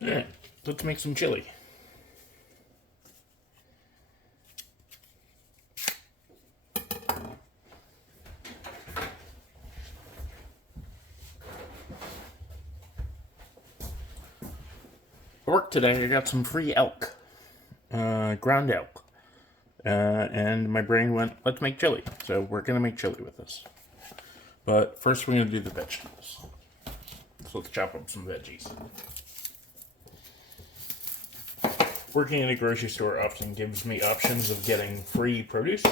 Yeah, let's make some chili. For work today, I got some free elk, ground elk. And my brain went, let's make chili. So we're going to make chili with this. But first we're going to do the vegetables. So let's chop up some veggies. Working in a grocery store often gives me options of getting free produce.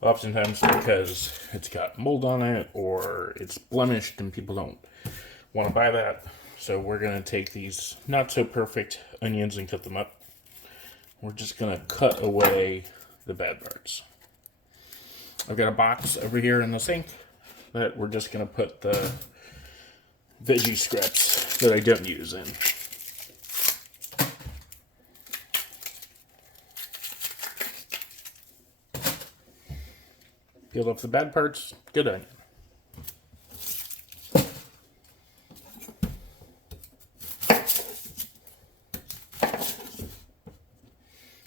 Oftentimes because it's got mold on it or it's blemished and people don't want to buy that. So we're going to take these not so perfect onions and cut them up. We're just going to cut away the bad parts. I've got a box over here in the sink that we're just going to put the veggie scraps that I don't use in. Peel off the bad parts, good onion.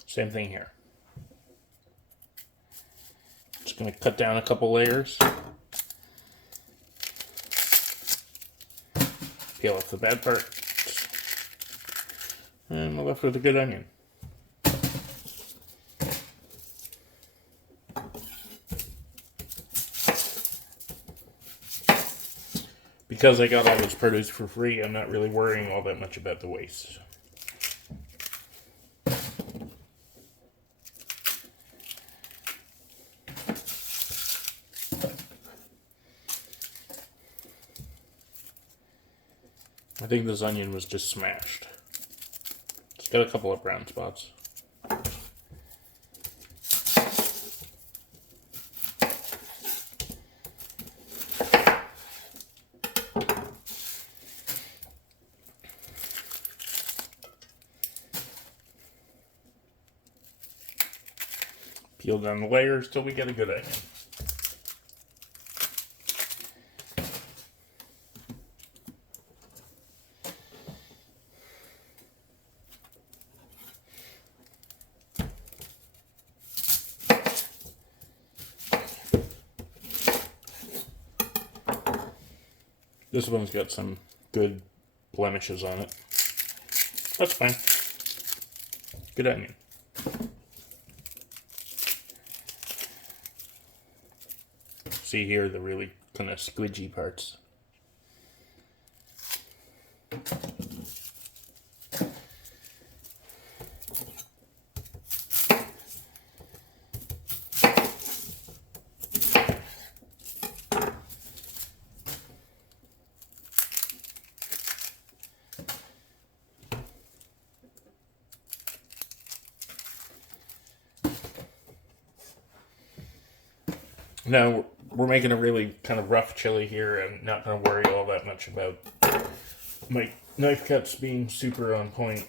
Same thing here. Just going to cut down a couple layers. Peel off the bad parts. And we're left with a good onion. Because I got all this produce for free, I'm not really worrying all that much about the waste. I think this onion was just smashed. It's got a couple of brown spots. Peel down the layers till we get a good onion. This one's got some good blemishes on it. That's fine. Good onion. See here the really kind of squidgy parts. Now, we're making a really kind of rough chili here and not going to worry all that much about my knife cuts being super on point.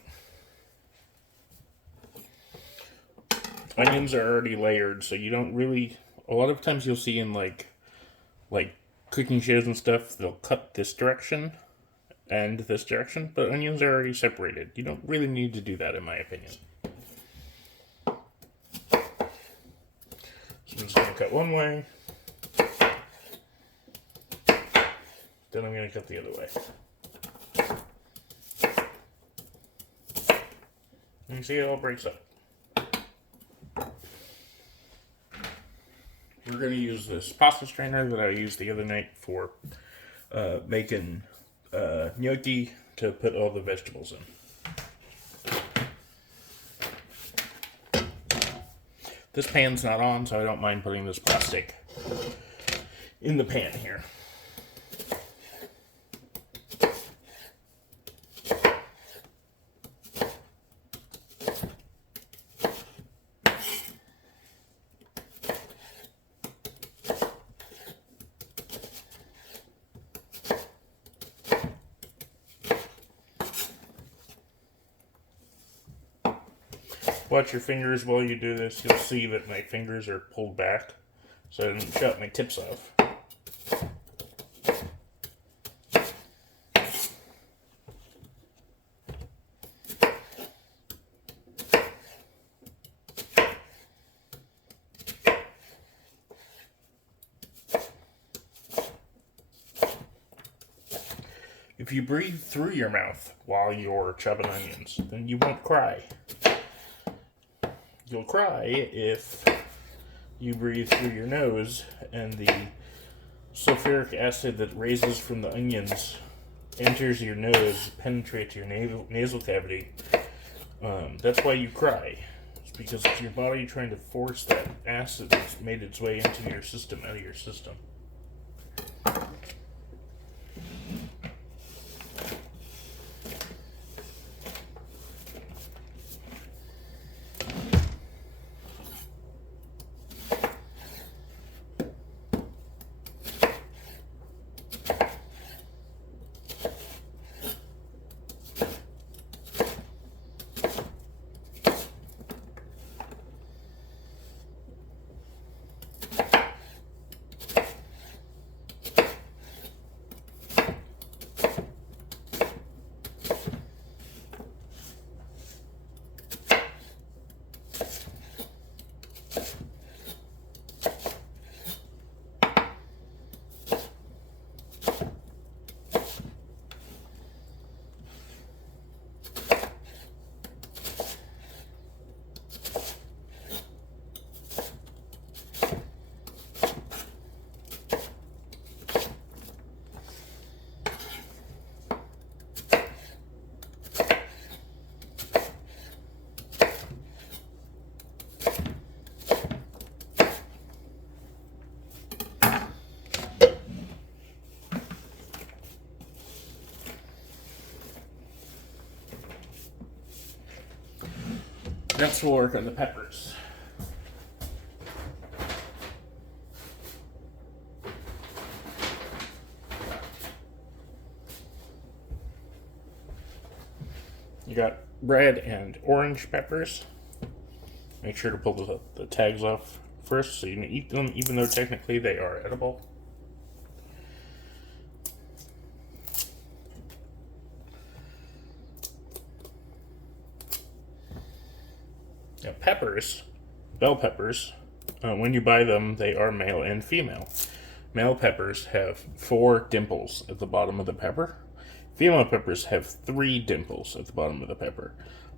Onions are already layered, so you don't really... A lot of times you'll see in like cooking shows and stuff, they'll cut this direction and this direction, but onions are already separated. You don't really need to do that, in my opinion. So I'm just going to cut one way. Then I'm going to cut the other way. And you see it all breaks up. We're going to use this pasta strainer that I used the other night for making gnocchi to put all the vegetables in. This pan's not on, so I don't mind putting this plastic in the pan here. Watch your fingers while you do this. You'll see that my fingers are pulled back, so I didn't chop my tips off. If you breathe through your mouth while you're chopping onions, then you won't cry. You'll cry if you breathe through your nose and the sulfuric acid that raises from the onions enters your nose, penetrates your nasal cavity. That's why you cry. It's because it's your body trying to force that acid that's made its way into your system out of your system. Next we'll work on the peppers. You got red and orange peppers. Make sure to pull the tags off first so you can eat them, even though technically they are edible. Now, peppers, bell peppers, when you buy them, they are male and female. Male peppers have 4 dimples at the bottom of the pepper. Female peppers have 3 dimples at the bottom of the pepper.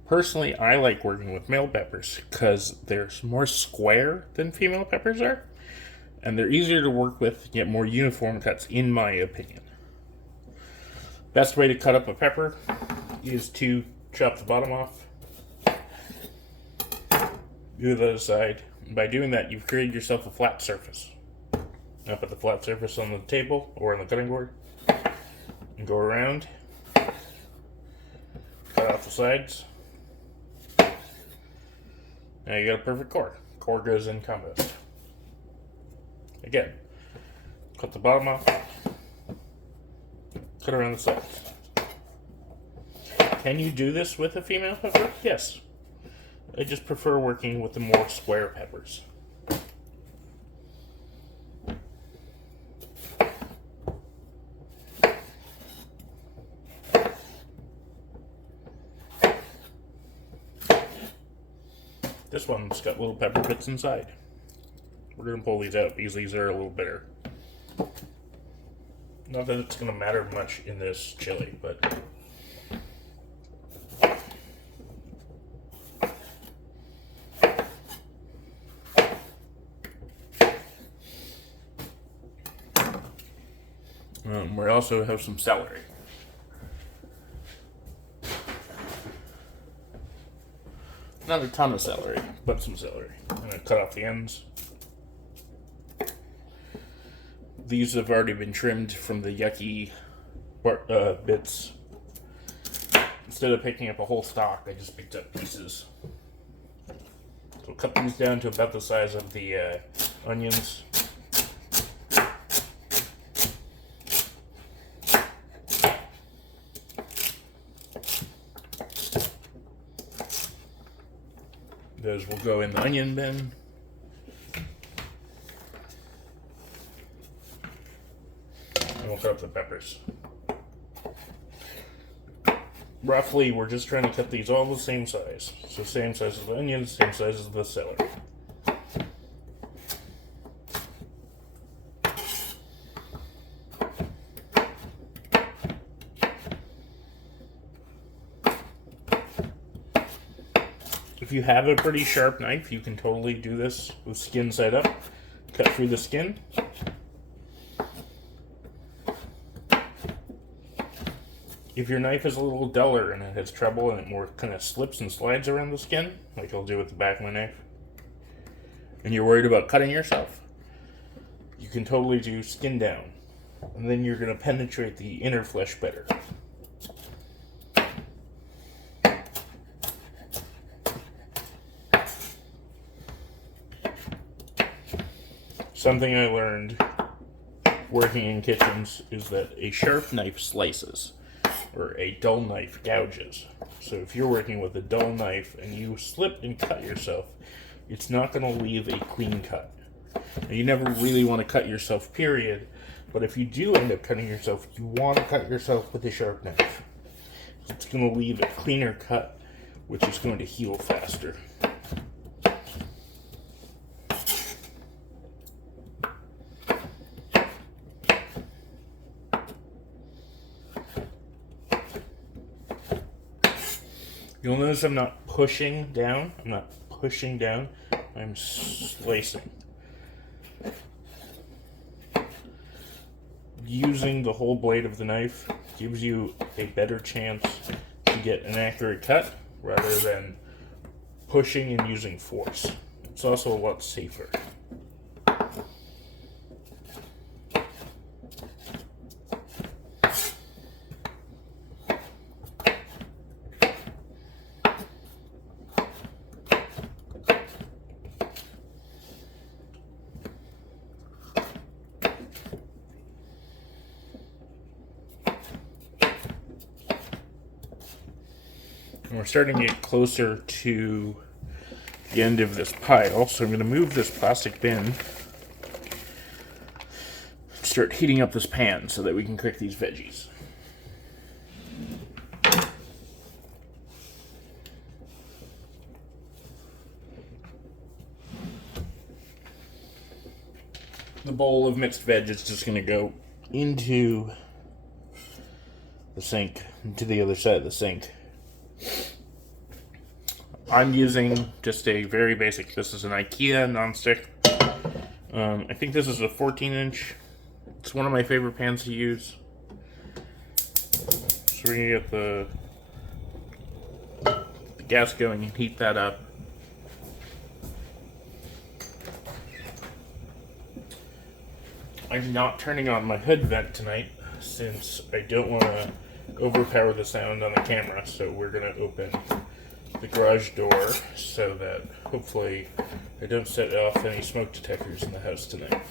Personally, I like working with male peppers because they're more square than female peppers are, and they're easier to work with, get more uniform cuts, in my opinion. Best way to cut up a pepper is to chop the bottom off. Do the other side. By doing that, you've created yourself a flat surface. Now put the flat surface on the table or on the cutting board and go around. Cut off the sides. Now you got a perfect core. Core goes in compost. Again, cut the bottom off. Cut around the sides. Can you do this with a female pepper? Yes. I just prefer working with the more square peppers. This one's got little pepper bits inside. We're going to pull these out because these are a little bitter. Not that it's going to matter much in this chili, but we also have some celery. Not a ton of celery, but some celery. I'm going to cut off the ends. These have already been trimmed from the yucky bits. Instead of picking up a whole stalk, I just picked up pieces. So cut these down to about the size of the onions. Those will go in the onion bin. And we'll cut up the peppers. Roughly, we're just trying to cut these all the same size. So same size as the onions, same size as the celery. If you have a pretty sharp knife, you can totally do this with skin side up. Cut through the skin. If your knife is a little duller and it has trouble and it more kind of slips and slides around the skin, like I'll do with the back of my knife, and you're worried about cutting yourself, you can totally do skin down. And then you're going to penetrate the inner flesh better. Something I learned working in kitchens is that a sharp knife slices, or a dull knife gouges. So if you're working with a dull knife and you slip and cut yourself, it's not going to leave a clean cut. Now, you never really want to cut yourself, period, but if you do end up cutting yourself, you want to cut yourself with a sharp knife. It's going to leave a cleaner cut, which is going to heal faster. You'll notice I'm not pushing down. I'm slicing. Using the whole blade of the knife gives you a better chance to get an accurate cut rather than pushing and using force. It's also a lot safer. And we're starting to get closer to the end of this pile, so I'm going to move this plastic bin and start heating up this pan so that we can cook these veggies. The bowl of mixed veg is just going to go into the sink, to the other side of the sink. I'm using just a very basic, this is an IKEA nonstick. I think this is a 14-inch. It's one of my favorite pans to use. So we're going to get the gas going and heat that up. I'm not turning on my hood vent tonight since I don't want to overpower the sound on the camera, so we're going to open the garage door so that hopefully I don't set off any smoke detectors in the house tonight.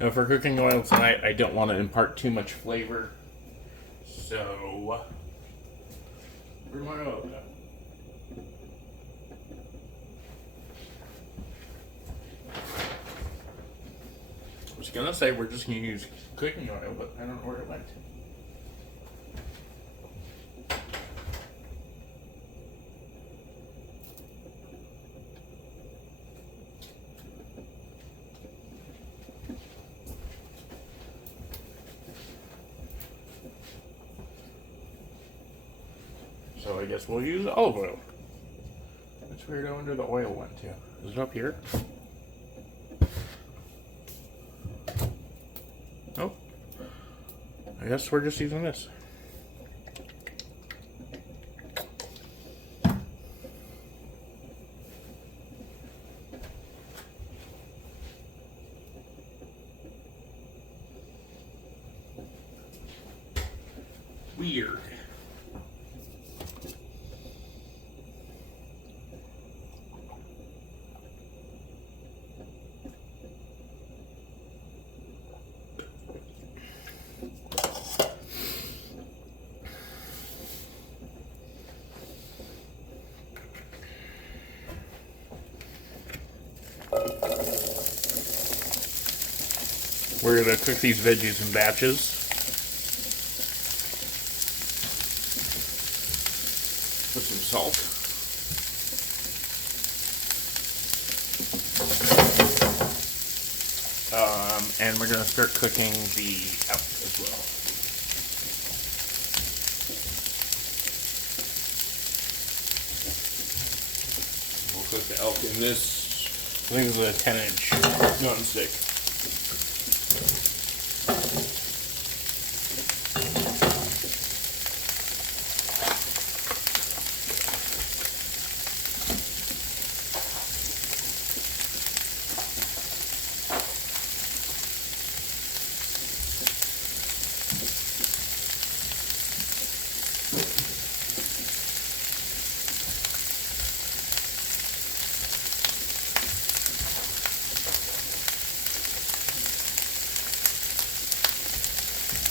Now for cooking oil tonight, I don't want to impart too much flavor, so where'd my oil go? I was gonna say we're just gonna use cooking oil, but I don't know where it went. So I guess we'll use olive oil. That's weird, I wonder the oil went to. Is it up here? Oh. I guess we're just using this. weird. We're going to cook these veggies in batches. With some salt. And we're going to start cooking the elk as well. We'll cook the elk in this, I think it's a 10-inch non-stick.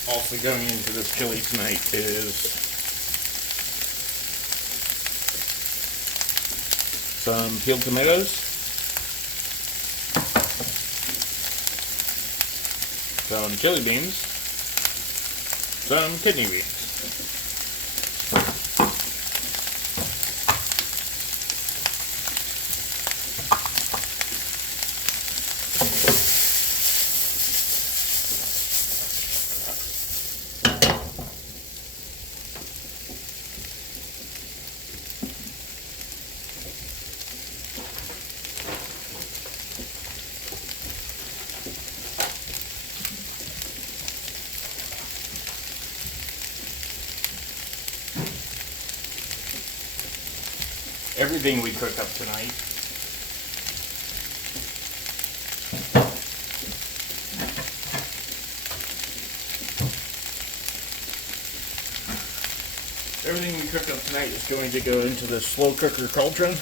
Also going into this chili tonight is some peeled tomatoes, some chili beans, some kidney beans. Everything we cook up tonight is going to go into the slow cooker cauldron.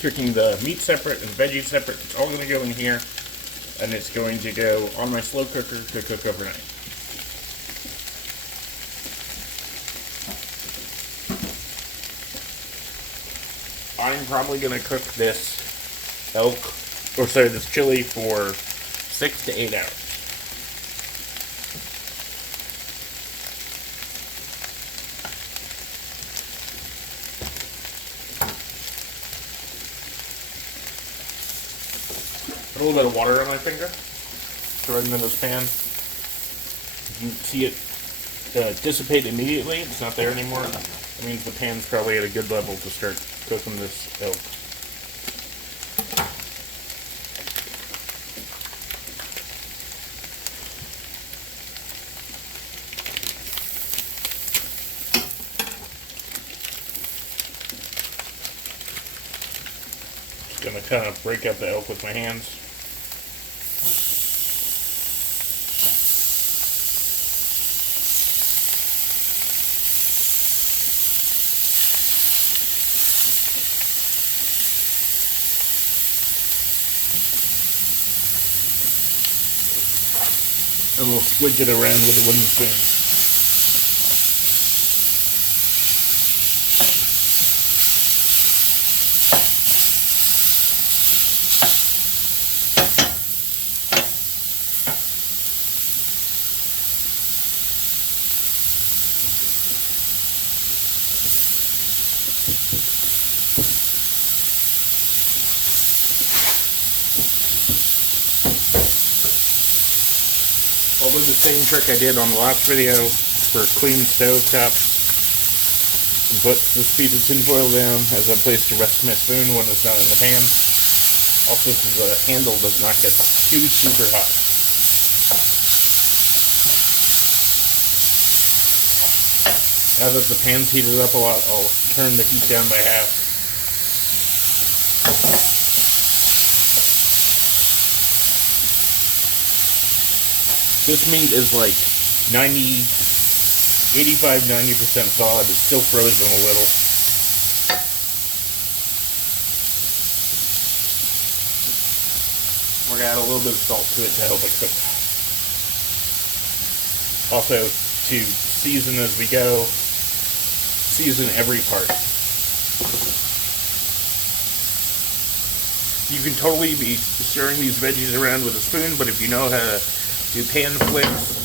Cooking the meat separate and veggies separate. It's all going to go in here, and it's going to go on my slow cooker to cook overnight. I'm probably going to cook this this chili for 6 to 8 hours. Put a little bit of water on my finger, throw it into this pan. You see it dissipate immediately. It's not there anymore. That means the pan's probably at a good level to start cooking this elk. Just gonna kind of break up the elk with my hands. And we'll squidge it around with a wooden spoon. I'll do the same trick I did on the last video for clean stove top. And put this piece of tinfoil down as a place to rest my spoon when it's not in the pan. Also, so the handle does not get too super hot. Now that the pan's heated up a lot, I'll turn the heat down by half. This meat is like 90 85–90% solid. It's still frozen a little. We're going to add a little bit of salt to it to help it cook. Also, to season as we go, season every part. You can totally be stirring these veggies around with a spoon, but if you know how to do pan flicks,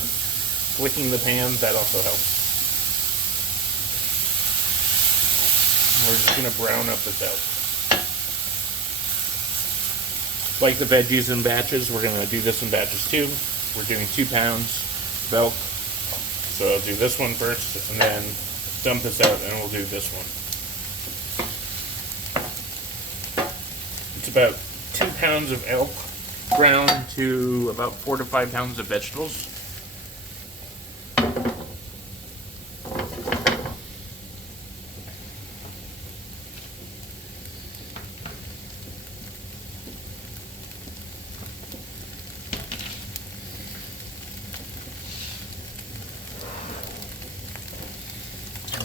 flicking the pan, that also helps. We're just going to brown up this elk. Like the veggies in batches, we're going to do this in batches too. We're doing 2 pounds of elk. So I'll do this one first, and then dump this out, and we'll do this one. It's about 2 pounds of elk ground to about 4 to 5 pounds of vegetables.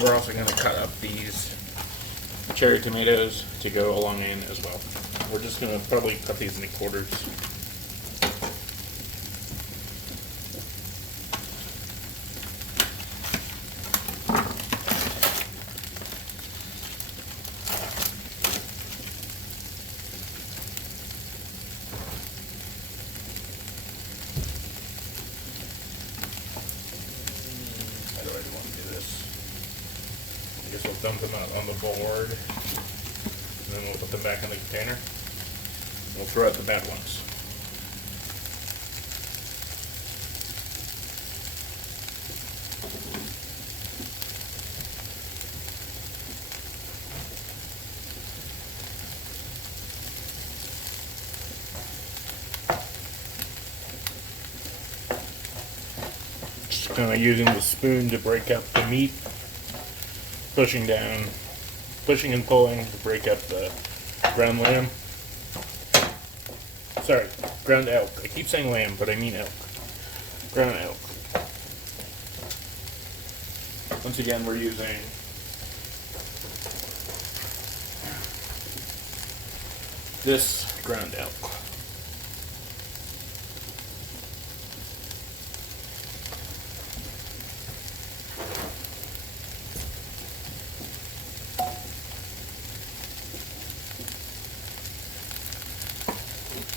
We're also going to cut up these cherry tomatoes to go along in as well. We're just going to probably cut these into quarters. How do I want to do this? I guess we'll dump them out on the board, and then we'll put them back in the container. We'll throw out the bad ones. Just kind of using the spoon to break up the meat, pushing down, pushing and pulling to break up the ground lamb. Sorry, ground elk. I keep saying lamb, but I mean elk. Ground elk. Once again, we're using this ground elk.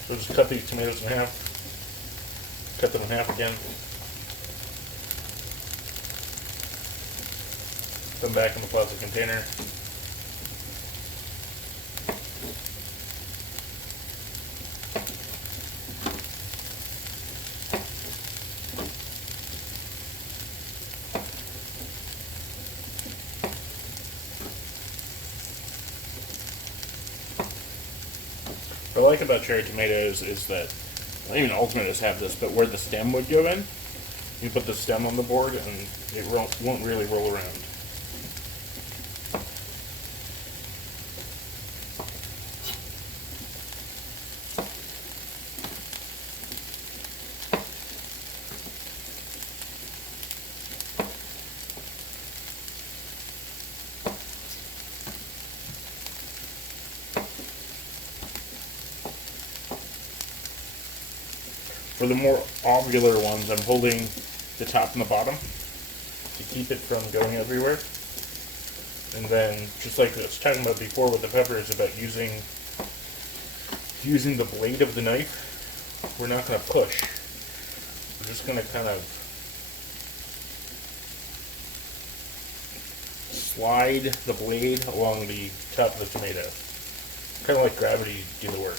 So just cut these tomatoes in half, cut them in half again, put them back in the plastic container. What I like about cherry tomatoes is that, even Ultimates have this, but where the stem would go in, you put the stem on the board and it won't really roll around. For the more ovular ones, I'm holding the top and the bottom to keep it from going everywhere. And then, just like I was talking about before with the peppers, about using the blade of the knife, we're not going to push. We're just going to kind of slide the blade along the top of the tomato. Kind of like gravity do the work.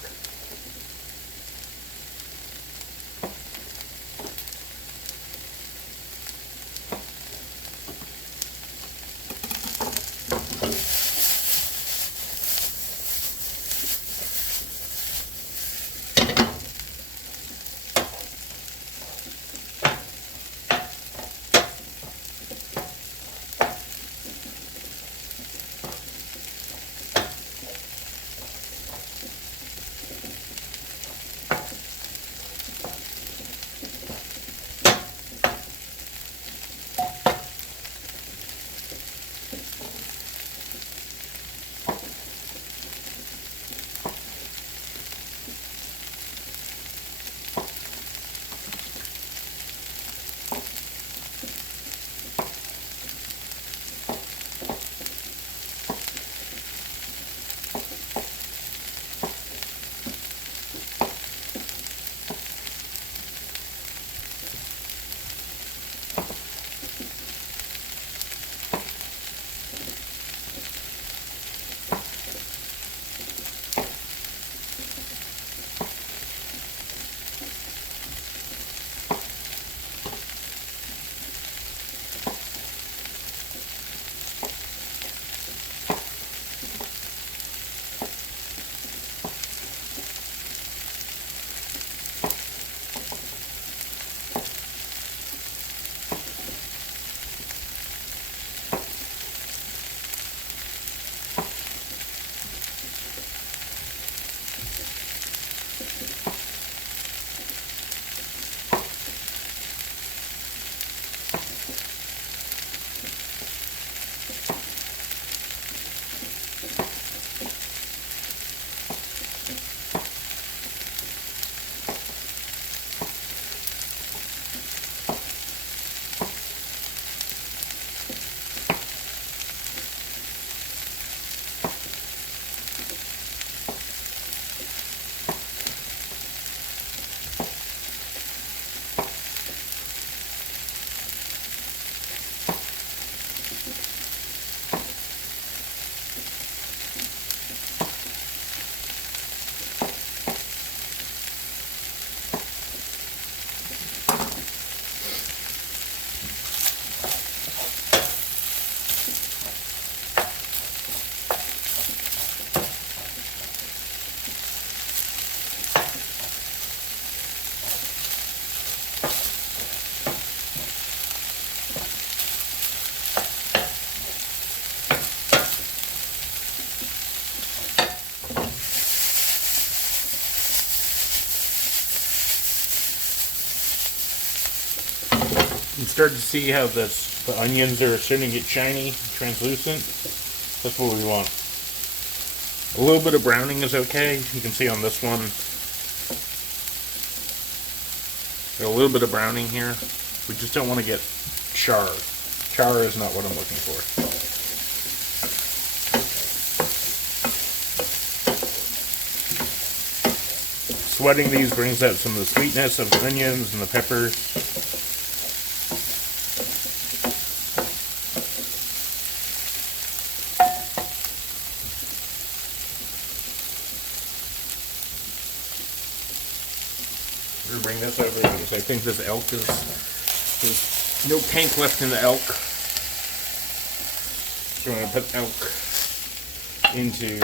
You start to see how the onions are starting to get shiny, translucent. That's what we want. A little bit of browning is okay. You can see on this one, a little bit of browning here. We just don't want to get char. Char is not what I'm looking for. Sweating these brings out some of the sweetness of the onions and the peppers. We'll bring this over because I think this elk there's no pink left in the elk. So I'm going to put elk into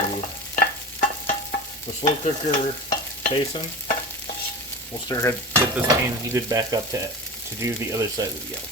the slow cooker basin. We'll start to get this pan heated back up to do the other side of the elk.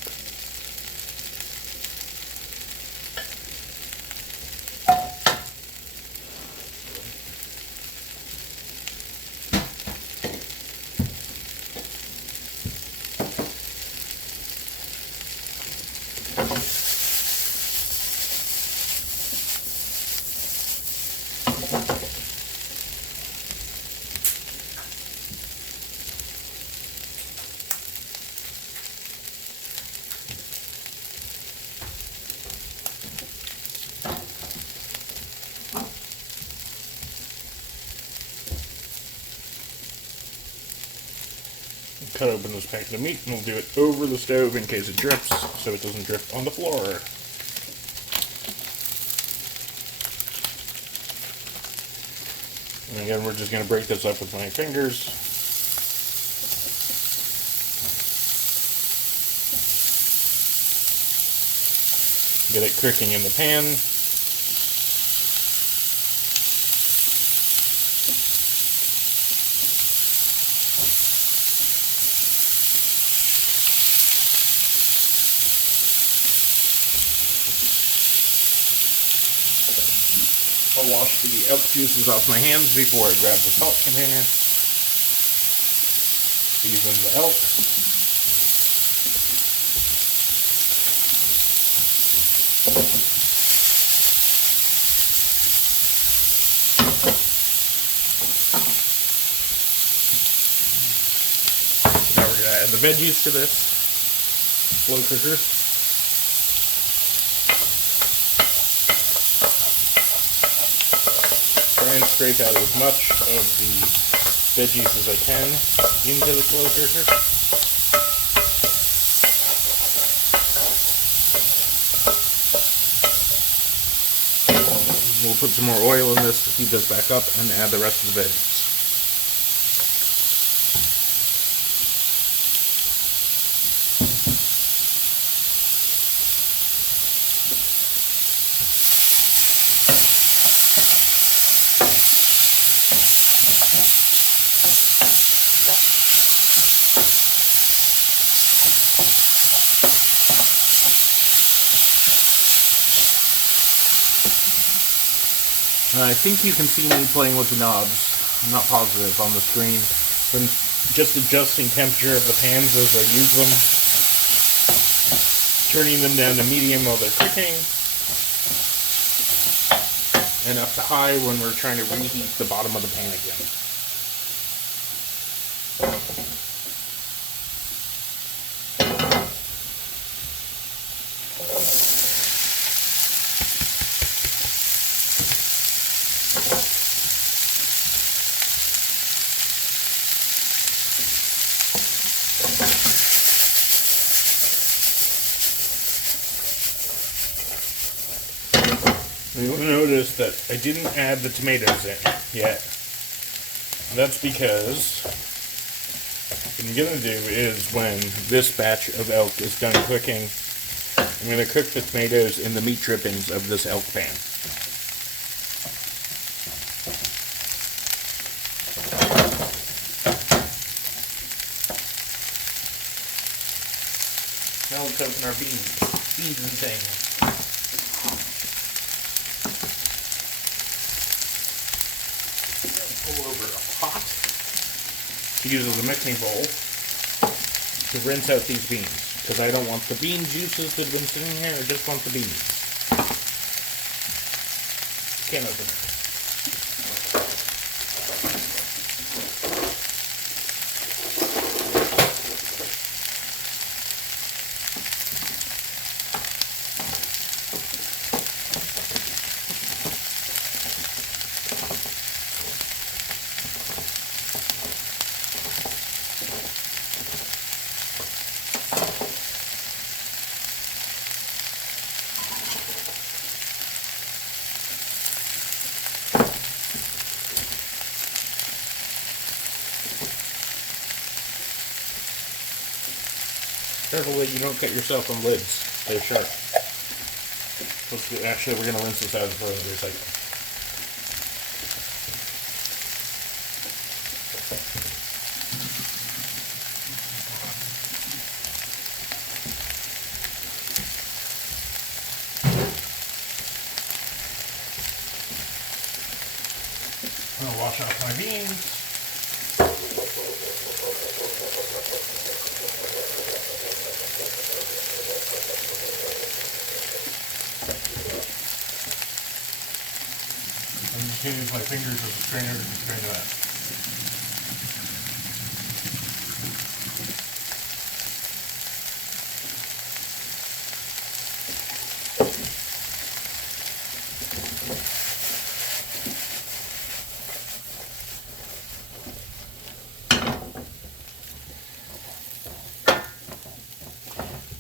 Cut open this packet of meat and we'll do it over the stove in case it drips so it doesn't drip on the floor. And again, we're just going to break this up with my fingers. Get it cooking in the pan. I'll wash the elk juices off my hands before I grab the salt container. Season the elk. Now we're going to add the veggies to this slow cooker. Try and scrape out as much of the veggies as I can into the slow cooker. We'll put some more oil in this to heat this back up and add the rest of the veggies. I think you can see me playing with the knobs. I'm not positive on the screen. I'm just adjusting temperature of the pans as I use them. Turning them down to medium while they're cooking. And up to high when we're trying to reheat the bottom of the pan again. You'll notice that I didn't add the tomatoes in yet. And that's because what I'm going to do is when this batch of elk is done cooking, I'm going to cook the tomatoes in the meat drippings of this elk pan. Now we'll cook our beans and things. Pull over a pot to use as a mixing bowl to rinse out these beans. because I don't want the bean juices that have been sitting here. I just want the beans. Can open it. Careful that you don't cut yourself on lids. They're sharp. Actually, we're going to rinse this out before the recycling. I'm going to wash off my beans. I'm just going to use my fingers as a strainer to strain it out.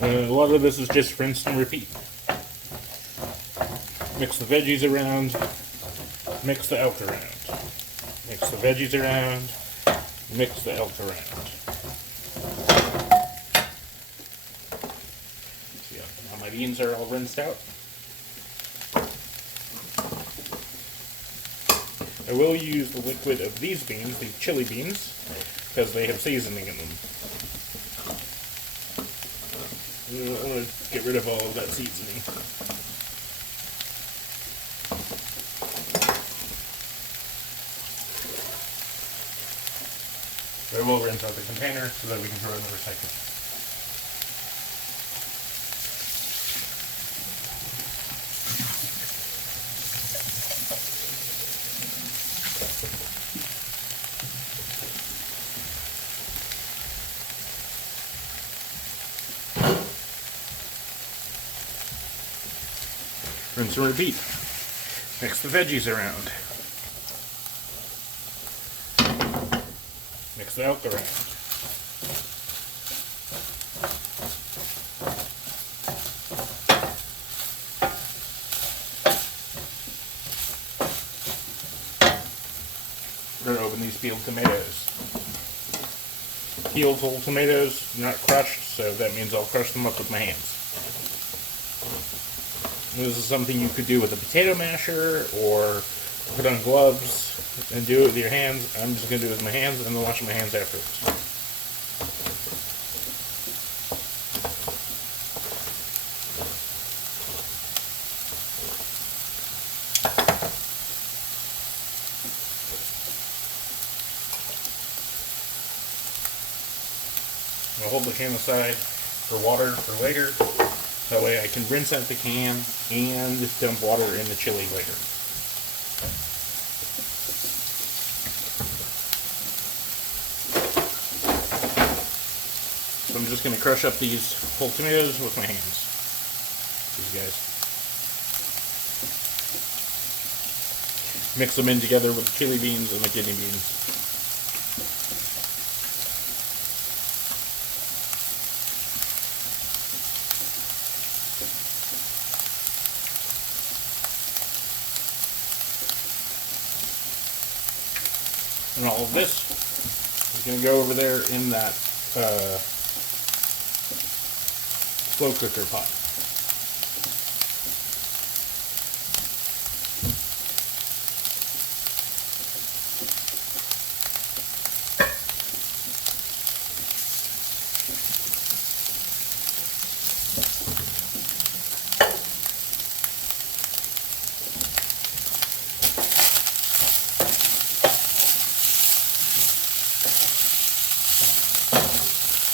A lot of this is just rinse and repeat. Mix the veggies around, mix the elk around. Mix the veggies around, mix the elk around. See how my beans are all rinsed out? I will use the liquid of these beans, the chili beans, because they have seasoning in them. I'm going to get rid of all of that seasoning. I will rinse out the container so that we can throw it in the recycling. Rinse and repeat. Mix the veggies around. Mix the elk around. We're going to open these peeled tomatoes. Peeled whole tomatoes, not crushed, so that means I'll crush them up with my hands. This is something you could do with a potato masher or put on gloves and do it with your hands. I'm just going to do it with my hands and then wash my hands afterwards. I'll hold the can aside for water for later. That way I can rinse out the can and dump water in the chili later. So I'm just going to crush up these whole tomatoes with my hands. These guys. Mix them in together with the chili beans and the kidney beans. And all of this is going to go over there in that slow cooker pot.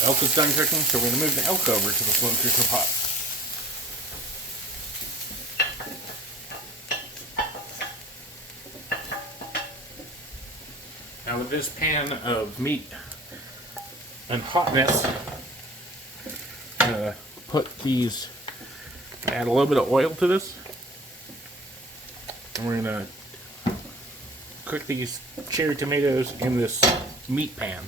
elk is done cooking, so we're going to move the elk over to the slow cooker pot. Now with this pan of meat and hotness, I'm going to add a little bit of oil to this, and we're going to cook these cherry tomatoes in this meat pan.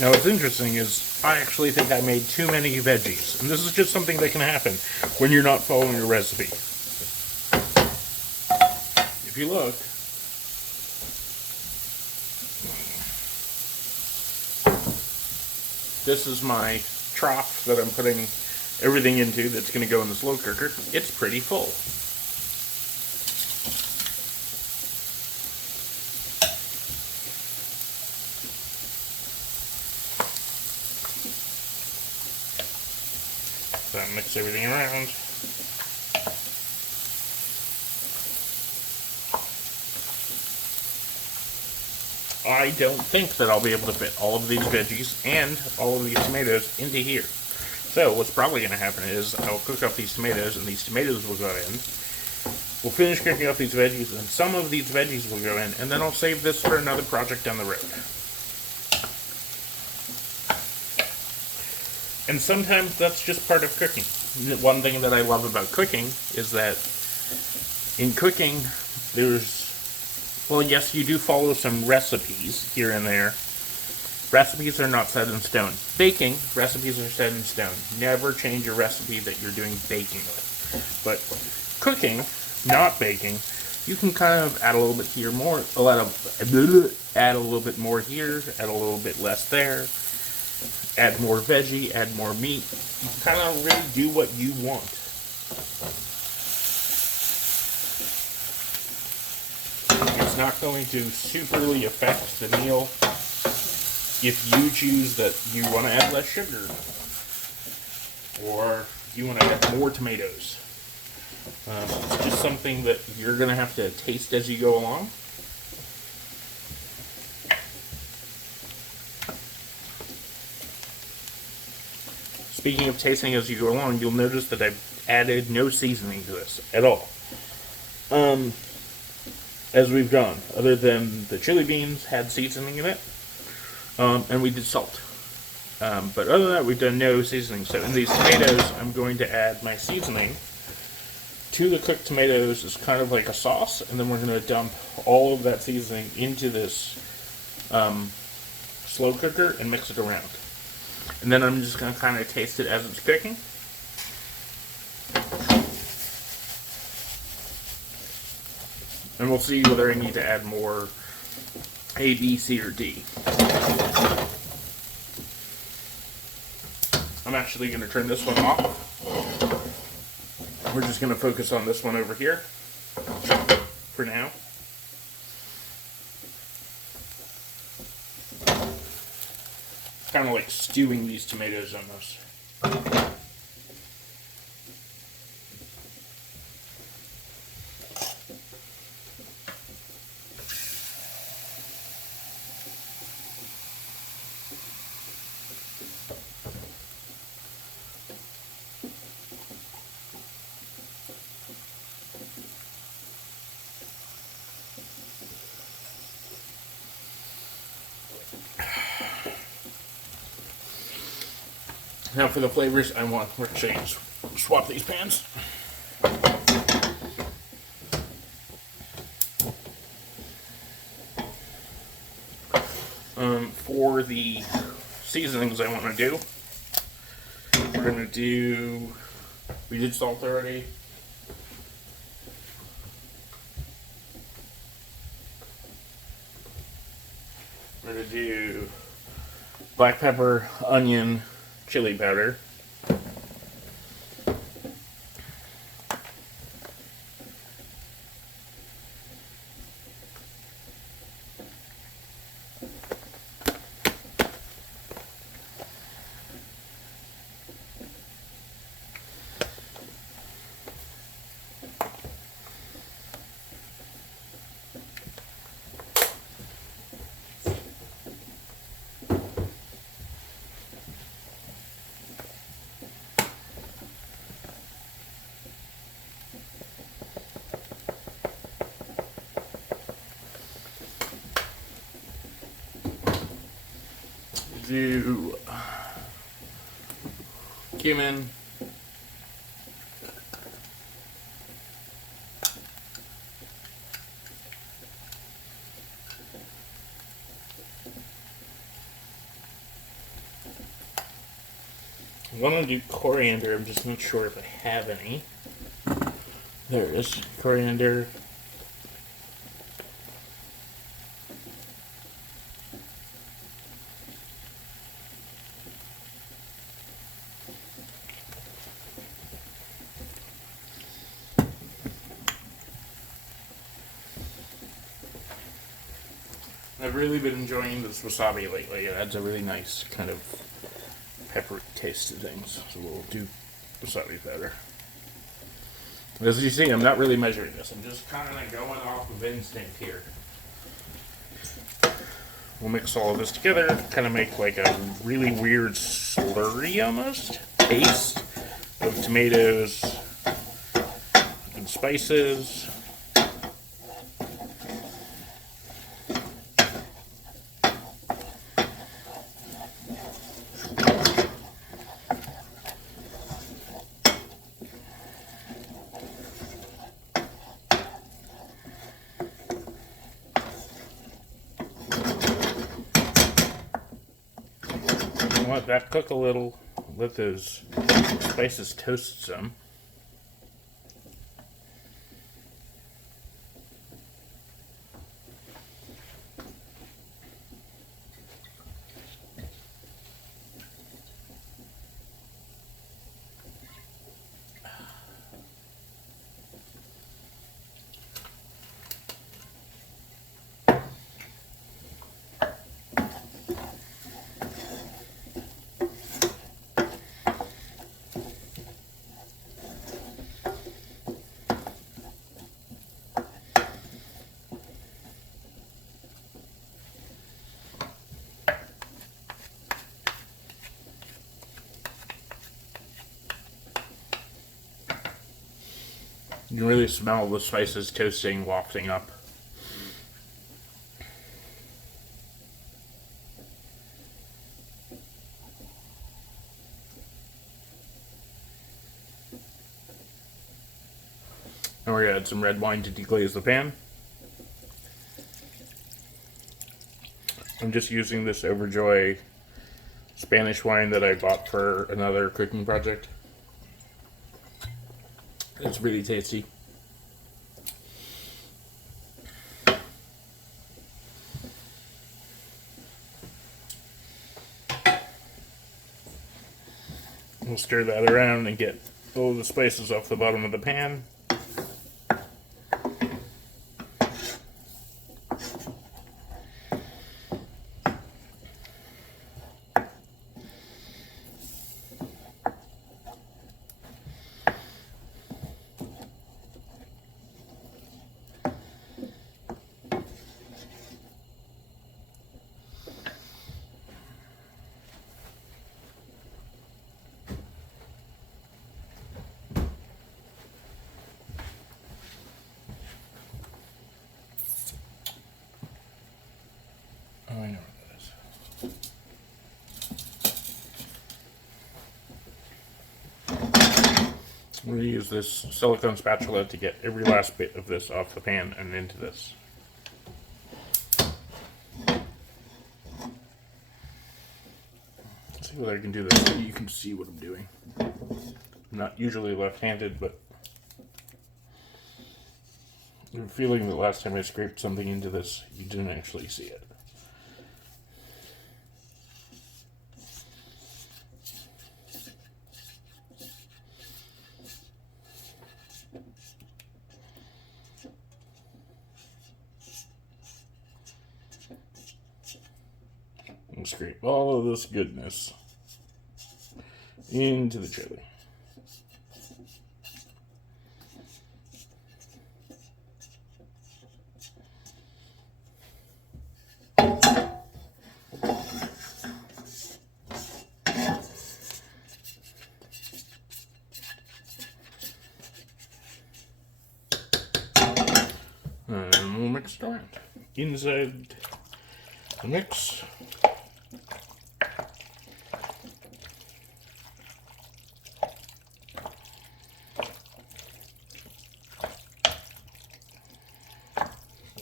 Now what's interesting is I actually think I made too many veggies, and this is just something that can happen when you're not following a recipe. If you look, this is my trough that I'm putting everything into that's going to go in the slow cooker. It's pretty full. So I mix everything around. I don't think that I'll be able to fit all of these veggies and all of these tomatoes into here. So what's probably going to happen is I'll cook up these tomatoes, and these tomatoes will go in. We'll finish cooking up these veggies, and some of these veggies will go in, and then I'll save this for another project down the road. And sometimes that's just part of cooking. One thing that I love about cooking is that in cooking, well, yes, you do follow some recipes here and there. Recipes are not set in stone. Baking, recipes are set in stone. Never change a recipe that you're doing baking with. But cooking, not baking, you can kind of add a little bit here, add a little bit more here, add a little bit less there. Add more veggie, add more meat. You can kind of really do what you want. It's not going to superly affect the meal if you choose that you want to add less sugar or you want to add more tomatoes. It's just something that you're going to have to taste as you go along. Speaking of tasting as you go along, you'll notice that I've added no seasoning to this at all. As we've gone, other than the chili beans had seasoning in it, and we did salt. But other than that, we've done no seasoning. So in these tomatoes, I'm going to add my seasoning to the cooked tomatoes as kind of like a sauce, and then we're going to dump all of that seasoning into this slow cooker and mix it around. And then I'm just going to kind of taste it as it's cooking. And we'll see whether I need to add more A, B, C, or D. I'm actually going to turn this one off. We're just going to focus on this one over here for now. Kind of like stewing these tomatoes almost. Now for the flavors, we're actually going to swap these pans. For the seasonings I want to do, we're going to do, we did salt already. We're going to do black pepper, onion, chili powder. do cumin, I'm going to do coriander. I'm just not sure if I have any. There it is, coriander. I've really been enjoying this wasabi lately. It adds a really nice kind of peppery taste to things. So we'll do wasabi powder. As you see, I'm not really measuring this. I'm just kind of going off of instinct here. We'll mix all of this together, kind of make like a really weird slurry almost paste of tomatoes and spices. Let that cook a little, let those spices toast some. You can really smell the spices toasting, wafting up. And we're going to add some red wine to deglaze the pan. I'm just using this Overjoy Spanish wine that I bought for another cooking project. It's really tasty. We'll stir that around and get all the spices off the bottom of the pan. Oh, I know what that is. I'm going to use this silicone spatula to get every last bit of this off the pan and into this. Let's see whether I can do this so you can see what I'm doing. I'm not usually left-handed, but I have a feeling that last time I scraped something into this, you didn't actually see it. And scrape all of this goodness into the chili. And we'll mix it around. Inside the mix,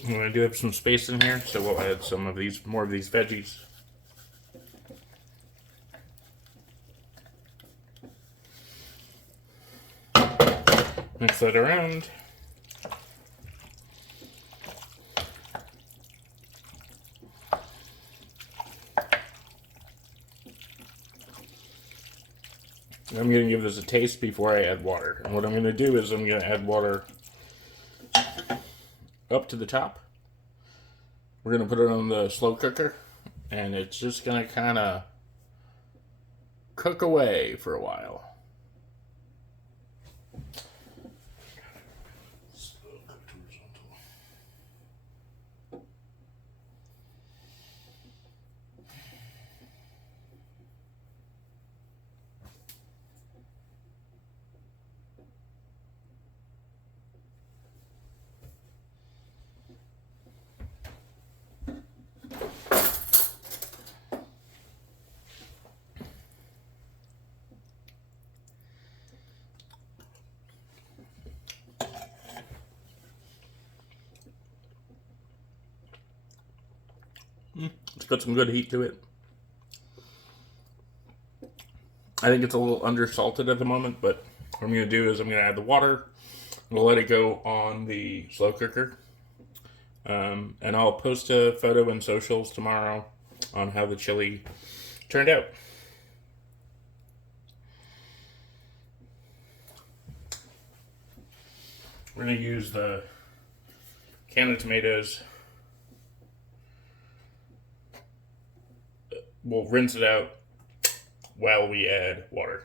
I do have some space in here, so we'll add some of these, more of these veggies. Mix that around. I'm going to give this a taste before I add water. And what I'm going to do is I'm going to add water up to the top. We're going to put it on the slow cooker, and it's just going to kind of cook away for a while. It's got some good heat to it. I think it's a little undersalted at the moment, but what I'm going to do is I'm going to add the water. We'll let it go on the slow cooker. And I'll post a photo in socials tomorrow on how the chili turned out. We're going to use the can of tomatoes. We'll rinse it out while we add water.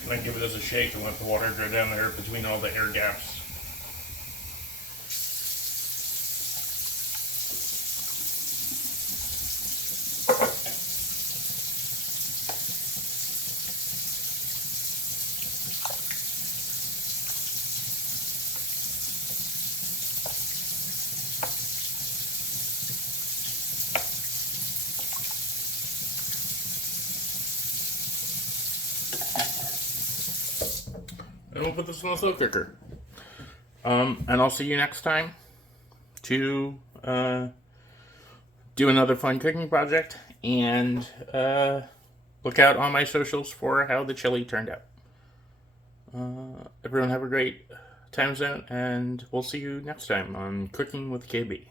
And then give it as a shake and let the water go down there between all the air gaps. And we'll put this in the slow cooker. And I'll see you next time to do another fun cooking project. And look out on my socials for how the chili turned out. Everyone have a great time zone, and we'll see you next time on Cooking with KB.